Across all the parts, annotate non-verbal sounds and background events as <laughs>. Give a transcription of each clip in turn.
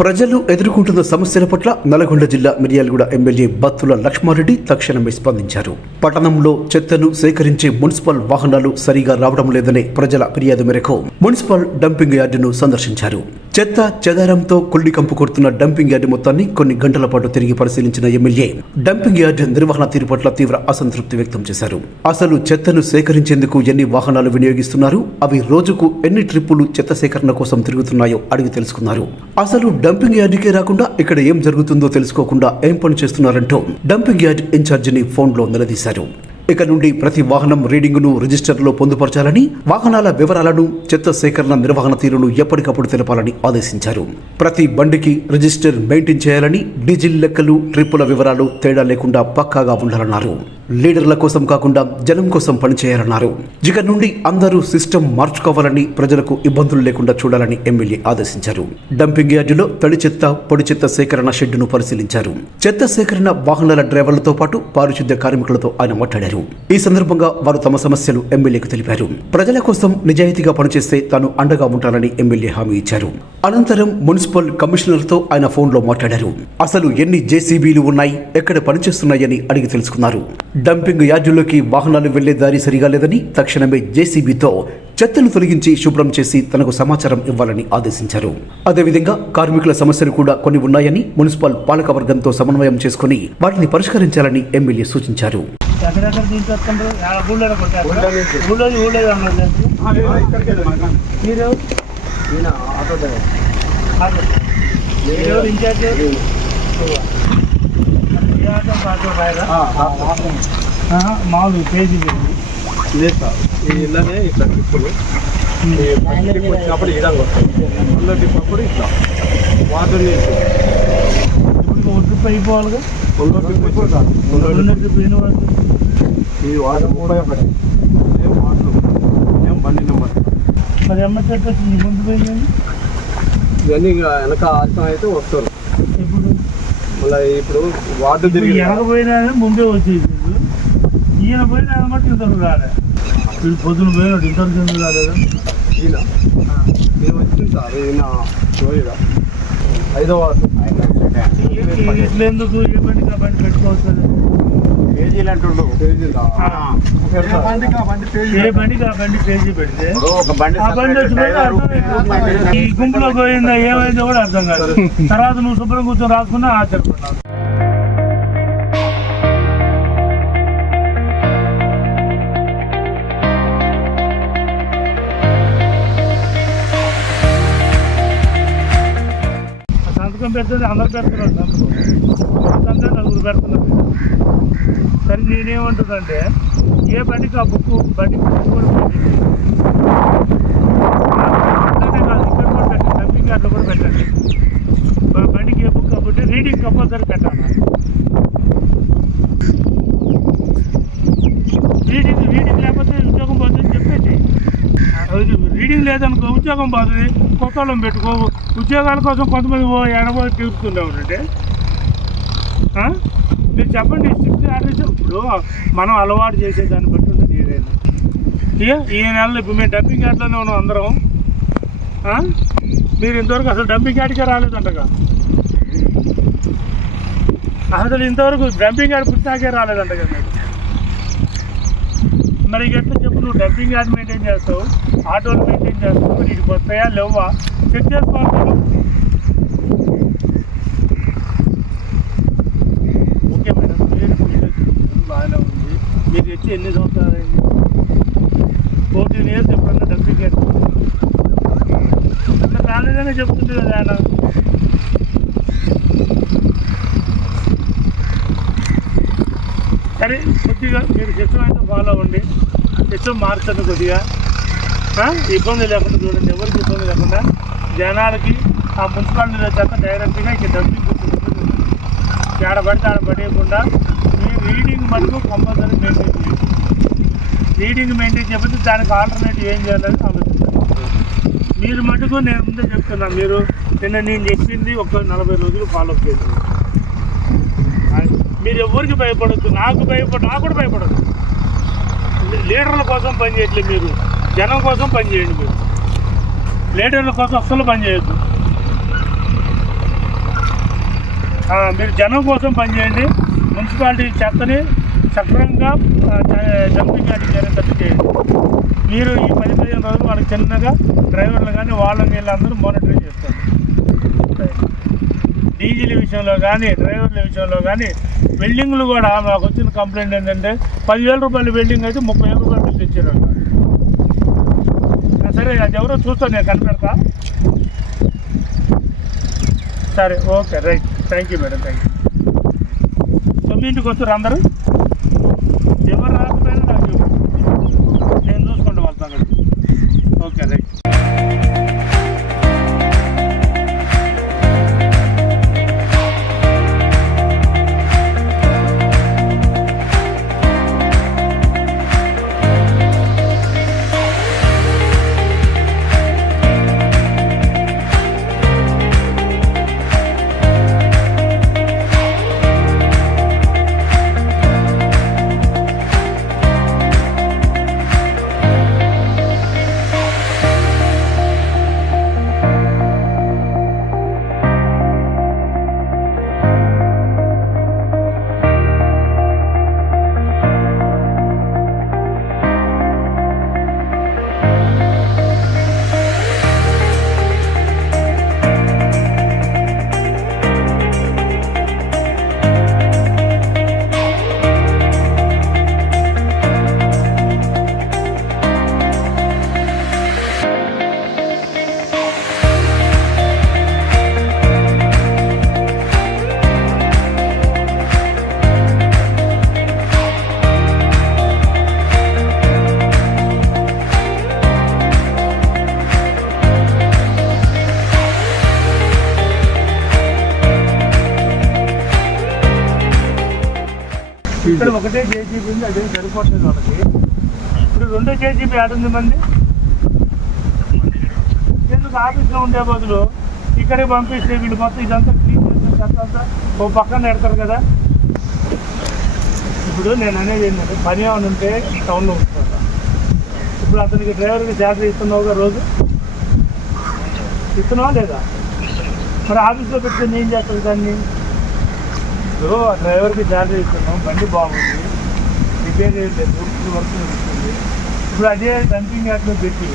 ప్రజలు ఎదుర్కొంటున్న సమస్యల పట్ల నల్గొండ జిల్లా మిర్యాలగూడ ఎమ్మెల్యే బత్తుల లక్ష్మారెడ్డి తక్షణమే స్పందించారు. పట్టణంలో చెత్తను సేకరించే మున్సిపల్ వాహనాలు సరిగా రావడం లేదనే ప్రజల ఫిర్యాదు మేరకు మున్సిపల్ డంపింగ్ యార్డును సందర్శించారు. చెత్త చెదారంతో కుళ్ళి కంపు కొడుతున్న డంపింగ్ యార్డు మొత్తాన్ని కొన్ని గంటల పాటు తిరిగి పరిశీలించిన ఎమ్మెల్యే డంపింగ్ యార్డు నిర్వహణ తీరు పట్ల తీవ్ర అసంతృప్తి వ్యక్తం చేశారు. అసలు చెత్తను సేకరించేందుకు ఎన్ని వాహనాలు వినియోగిస్తున్నారు? అవి రోజుకు ఎన్ని ట్రిప్పులు చెత్త సేకరణ కోసం తిరుగుతున్నాయో అడిగి తెలుసుకున్నారు. అసలు డంపింగ్ యార్డుకే రాకుండా ఇక్కడ ఏం జరుగుతుందో తెలుసుకోకుండా ఏం పని చేస్తున్నారంటూ డంపింగ్ యార్డ్ ఇన్ఛార్జిని ఫోన్లో నిలదీశారు. ఇక నుండి ప్రతి వాహనం రీడింగును రిజిస్టర్లో పొందుపరచాలని వాహనాల వివరాలను చెత్త సేకరణ నిర్వహణ తీరును ఎప్పటికప్పుడు తెలపాలని ఆదేశించారు. ప్రతి బండికి రిజిస్టర్ మెయింటైన్ చేయాలని డీజిల్ లెక్కలు ట్రిప్పుల వివరాలు తేడా లేకుండా పక్కాగా ఉండాలన్నారు. లీడర్ల కోసం కాకుండా జనం కోసం పనిచేయాలన్నారు. ఇక నుండి అందరూ సిస్టమ్ మార్చుకోవాలని ప్రజలకు ఇబ్బందులు లేకుండా చూడాలని ఎమ్మెల్యే ఆదేశించారు. డంపింగ్ యార్డులో తడి చెత్త పొడి చెత్త సేకరణ షెడ్డును పరిశీలించారు. చెత్త సేకరణ వాహనాల డ్రైవర్లతో పాటు పారిశుద్ధ్య కార్మికులతో ఆయన మాట్లాడారు. ఈ సందర్భంగా వారు తమ సమస్యలు ఎమ్మెల్యేకు తెలిపారు. ప్రజల కోసం నిజాయితీగా పనిచేస్తే తాను అండగా ఉంటానని ఎమ్మెల్యే హామీ ఇచ్చారు. అనంతరం మున్సిపల్ కమిషనర్తో ఆయన ఫోన్లో మాట్లాడారు. అసలు ఎన్ని జేసీబీలు ఉన్నాయి? ఎక్కడ పనిచేస్తున్నాయని అడిగి తెలుసుకున్నారు. డంపింగ్ యార్డుల్లోకి వాహనాలు వెళ్ళే దారి సరిగా లేదని తక్షణమే జేసీబీతో చెత్తను తొలగించి శుభ్రం చేసి తనకు సమాచారం ఇవ్వాలని ఆదేశించారు. అదేవిధంగా కార్మికుల సమస్యలు కూడా కొన్ని ఉన్నాయని మున్సిపల్ పాలకవర్గంతో సమన్వయం చేసుకుని వాటిని పరిష్కరించాలని ఎమ్మెల్యే సూచించారు. ఎక్కడెక్కడ మామూలు పేజీ పెట్టి లేదు సార్. ఈ ఇళ్ళనే ఇట్లా టిప్పులు. ఈ ఫస్ట్ టిప్ వచ్చినప్పుడు విధంగా వస్తాయి రెండో టిప్ అప్పుడు ఇట్లా. వాటర్ నీళ్ళు. ఇప్పుడు ఒక ట్రిప్ అయిపోవాలిగా రెండో టిప్ ఇప్పుడు కాదు ఎన్ని పడుతుంది ఈ వాటర్ ముప్పై ఒకటి. ఏం వాటర్. ఏం బండి నెంబర్. మరి ఎమ్మ చెట్టు వచ్చింది ముందు పోయింది ఇవన్నీ ఇక వెనక ఆలస్యం అయితే వస్తారు మళ్ళీ ఇప్పుడు వాటర్ ఇప్పుడు తిరిగి వెనక పోయినా ముందే వచ్చేది ఈయన పోయినా అనమాట ఇంతకు రాలే. వీళ్ళు పొద్దున పోయినాడు ఇంతకు ఎందుకు రాలేదు? ఈయన? ఈయన వచ్చింది సార్. ఈయన జోయిగా ఐదో ఇట్లా ఎందుకు ఏ బండి బండి పెట్టుకోవచ్చు? కేజీలు అంటుండు. పేజీలా? ఈ గుంపులో పోయిందా? ఏమైందో కూడా అర్థం కాదు. <laughs> తర్వాత నువ్వు శుభ్రం కూర్చొని రాసుకున్నా ఆశ్చర్యపడ్డావు పెడుతుంది అందరు పెడుతున్నారు సంతకం అందరూ నలుగురు పెడుతున్నారు. సరే నేనేమంటుందంటే ఏ బండికి ఆ బుక్ బండి బుక్ కాదు ఇక్కడ కూడా పెట్టండి డంపింగ్ యార్డ్లో కూడా పెట్టండి. బండికి ఏ బుక్ కాబట్టి రీడింగ్ కంపల్సరీ పెట్టాలి రీడింగ్ రీడింగ్ లేకపోతే ఉద్యోగం పోతుంది చెప్పేసి అది రీడింగ్ లేదనుకో ఉద్యోగం పోతుంది కొత్త వాళ్ళని పెట్టుకో ఉద్యోగాల కోసం కొంతమంది ఓ ఎడబో తీరుతుండేవారంటే మీరు చెప్పండి స్ట్రిక్ట్ ఆర్డర్స్ ఇప్పుడు మనం అలవాటు చేసే దాన్ని బట్టి ఉంటుంది ఏదైనా. ఇక ఈ నెలలో ఇప్పుడు మేము డంపింగ్ యార్డ్లోనే ఉన్నాం అందరం. మీరు ఇంతవరకు అసలు డంపింగ్ యార్డ్కే రాలేదంటగా. అసలు ఇంతవరకు డంపింగ్ యార్డ్ పుట్టినాకే రాలేదంటగా మీరు. మరి ఇక ఎట్లా చెప్పు నువ్వు డంపింగ్ యార్డ్ మెయింటైన్ చేస్తావు? ఆటోలు మెయింటైన్ మరి ఇటు వస్తాయా లేవా? చెక్ చేసుకోవాలి. ఓకే మేడం మీరు బాగానే ఉంది. మీరు వచ్చి ఎన్ని సంవత్సరాలు అయింది ఫోర్టీన్ ఇయర్స్ ఎప్పుడన్నా డంపింగ్ అట్లా రాలేదనే చెప్తుంది కదా ఆయన. సరే కొద్దిగా మీరు సిస్టమ్ అయితే ఫాలో అవ్వండి. సిస్టమ్ మార్చండి కొద్దిగా? ఇబ్బంది లేకుండా చూడండి ఎవరికి ఇబ్బంది లేకుండా జనాలకి ఆ మున్సిపాలిటీ వచ్చాక డైరెక్ట్గా ఇక డబ్బు ఆడ పడితే ఆడ పడేయకుండా మీ రీడింగ్ మటుకు కంపల్సరీ మెయింటైన్ చేయండి రీడింగ్ మెయింటైన్ చెప్పితే దానికి ఆల్టర్నేటివ్ ఏం చేయాలని ఆలోచించాలి మీరు మటుకు నేను ముందే చెప్తున్నా మీరు నిన్న నేను చెప్పింది ఒక నలభై రోజులు ఫాలో అప్ చేయండి. మీరు ఎవరికి భయపడద్దు? నాకు భయపడ నాకు కూడా భయపడద్దు. లీడర్ల కోసం పనిచేయట్లేదు మీరు. జనం కోసం పనిచేయండి మీరు. లేడర్ల కోసం అస్సలు పనిచేయద్దు మీరు జనం కోసం పనిచేయండి మున్సిపాలిటీ చెత్తని సక్రమంగా డంపింగ్ అది జరిగేటట్టు చేయండి. మీరు ఈ పది పదిహేను రోజులు వాళ్ళకి చిన్నగా డ్రైవర్లు కానీ వాళ్ళని వీళ్ళందరూ మానిటరింగ్ చేస్తారు. డీజిల్ విషయంలో కానీ డ్రైవర్ల విషయంలో కానీ బిల్డింగ్లు కూడా మాకు వచ్చిన కంప్లైంట్ ఏంటంటే పదివేల రూపాయల బిల్డింగ్ అయితే ముప్పై వేల రూపాయలు బిల్ ఇచ్చారు సరే అది ఎవరో చూస్తాను నేను కనిపెడతా. సరే okay right. Thank you madam thank you తొమ్మిదింటికి వస్తారు అందరూ? ఇక్కడ ఒకటే జేజీబీ ఉంది అదే సరిపోతుంది వాళ్ళకి. ఇప్పుడు రెండో జేజీబీ ఆడుంది మంది. ఎందుకు ఆఫీస్లో ఉండే బదులు ఇక్కడికి పంపిస్తే వీళ్ళు మొత్తం ఇదంతా క్లీన్ చేసిన తర్వాత ఓ పక్కన పెడతారు కదా. ఇప్పుడు నేను అనేది ఏంటంటే పని ఏమైనా ఉంటే టౌన్లో ఉంటాను ఇప్పుడు అతనికి డ్రైవర్కి శాలరీ ఇస్తున్నావుగా రోజు? ఇస్తున్నావా లేదా? మరి ఆఫీస్లో పెట్టుకుని ఏం చేస్తారు దాన్ని? ఇప్పుడు ఆ డ్రైవర్కి ఛార్జ్ ఇస్తున్నాం బండి బాగుంది. రిపేర్ చేయలేదు ఇప్పుడు వర్క్ నడుస్తుంది ఇప్పుడు అదే డంపింగ్ యార్డ్లో పెట్టి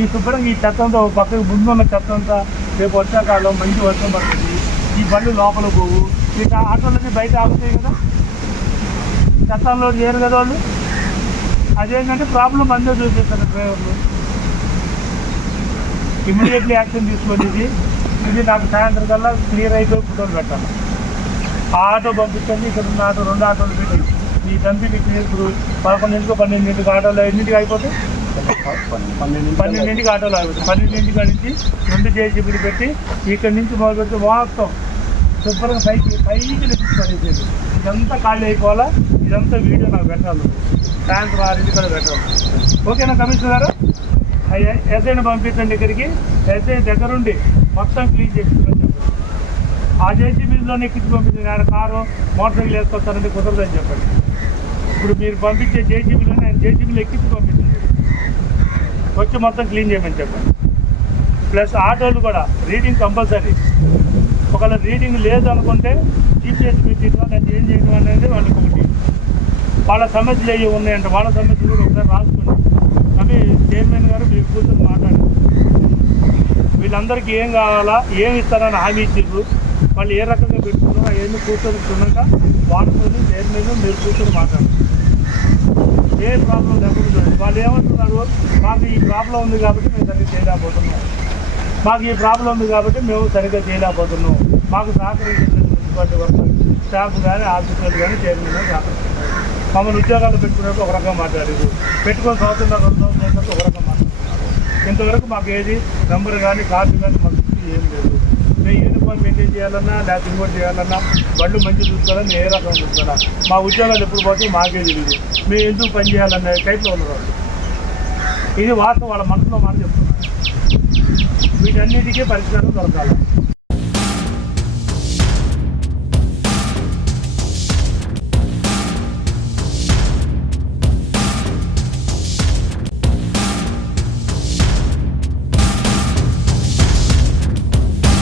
ఈ శుభ్రంగా ఈ చెత్త అంతా ఒక పక్కకు ముందు ఉన్న చెత్త అంతా రేపు వర్షాకాలం మంచి వర్షం పడుతుంది. ఈ బండ్లు లోపల పోవు. ఇక ఆటోలన్నీ బయట ఆగుతాయి కదా. చెత్త అన్లోడ్ చేయరు కదా వాళ్ళు. అదేంటంటే ప్రాబ్లం అందరూ చూపిస్తారు డ్రైవర్లు. ఇమీడియట్లీ యాక్షన్ తీసుకొని ఇది. ఇది నాకు సాయంత్రం కల్లా క్లియర్ అయిపోయి ఫోటోలు పెట్టాలి. ఆ ఆటో పంపించండి ఇక్కడ ఉన్న ఆటో రెండు ఆటోలు పెట్టి ఈ దంపికి ఇప్పుడు పదకొండింటికి పన్నెండింటికి ఆటోలు ఎన్నింటికి అయిపోతాయి? పన్నెండింటికి ఆటోలు అయిపోతాయి. పన్నెండింటికి నుంచి రెండు జేసీబీలు పెట్టి ఇక్కడి నుంచి మొదలుపెట్టి మొత్తం శుభ్రంగా పైకి పైకి పడేసేది ఇదంతా ఖాళీ అయిపోవాలా? ఇదంతా వీడియో నాకు పెట్టాలి. సాయంత్రం ఆరింటి కూడా పెట్టాలి. ఓకేనా కమిషనర్ గారు? ఎస్ఐని పంపించండి ఇక్కడికి. ఎస్ఐ దగ్గరుండి మొత్తం క్లీన్ చేసి ఆ జేసీబీలోనే ఎక్కించి పంపించింది ఆయన కారు మోటార్ సైకిల్ వేసుకొస్తారంటే కుదరదని చెప్పండి. ఇప్పుడు మీరు పంపించే జేసీబీలోనే ఆయన జేసీబీలో ఎక్కించి పంపించింది వచ్చి మొత్తం క్లీన్ చేయమని చెప్పండి. ప్లస్ ఆటోలు కూడా రీడింగ్ కంపల్సరీ. ఒకవేళ రీడింగ్ లేదు అనుకుంటే జీపీఎస్ పెట్టిన లేదా ఏం చేయడం అనేది వాళ్ళకి ఒకటి. వాళ్ళ సమస్యలు ఏవి ఉన్నాయంటే వాళ్ళ సమస్యలు కూడా ఒకసారి రాసుకోండి. అవి చైర్మన్ గారు మీరు కూర్చొని మాట్లాడారు. వీళ్ళందరికీ ఏం కావాలా ఏం ఇస్తారని హామీ ఇచ్చారు వాళ్ళు ఏ రకంగా పెట్టుకున్నారో అవన్నీ కూర్చొని తిన్నాక వాళ్ళతో చైర్మన్ మీరు కూర్చొని మాట్లాడుతున్నారు ఏ ప్రాబ్లం లేకుండా వాళ్ళు ఏమంటున్నారు మాకు ఈ ప్రాబ్లం ఉంది కాబట్టి మేము సరిగ్గా చేయలేకపోతున్నాం. మాకు ఈ ప్రాబ్లం ఉంది కాబట్టి మేము సరిగ్గా చేయలేకపోతున్నాం. మాకు సహకరించిన మున్సిపాలిటీ వర్కర్ స్టాఫ్ కానీ ఆఫీసర్లు కానీ చైర్మన్ కానీ సహకరిస్తున్నారు మమ్మల్ని ఉద్యోగాలు పెట్టుకున్నట్టు ఒక రకంగా మాట్లాడారు. పెట్టుకొని సంవత్సరం రెండు సంవత్సరాలు ఒక రకంగా మాట్లాడుతున్నారు ఇంతవరకు మాకు ఏది నెంబర్ కానీ కాపీ కానీ మాకు ఏం లేదు. మేము యూనిఫామ్ మెయింటైన్ చేయాలన్నా లేకపోతే ఇంకోటి చేయాలన్నా బళ్ళు మంచి చూసుకోవాలని ఏ రకం చూసుకోవాలా మా ఉద్యోగాలు ఎప్పుడు పోతే మాకే తెలియదు మేము ఎందుకు పని చేయాలనే టైప్లో ఉన్నారు ఇది వాస్తవం. వాళ్ళ మనసులో మాట చెప్తున్నారు. వీటన్నిటికీ పరిష్కారం దొరకాలి.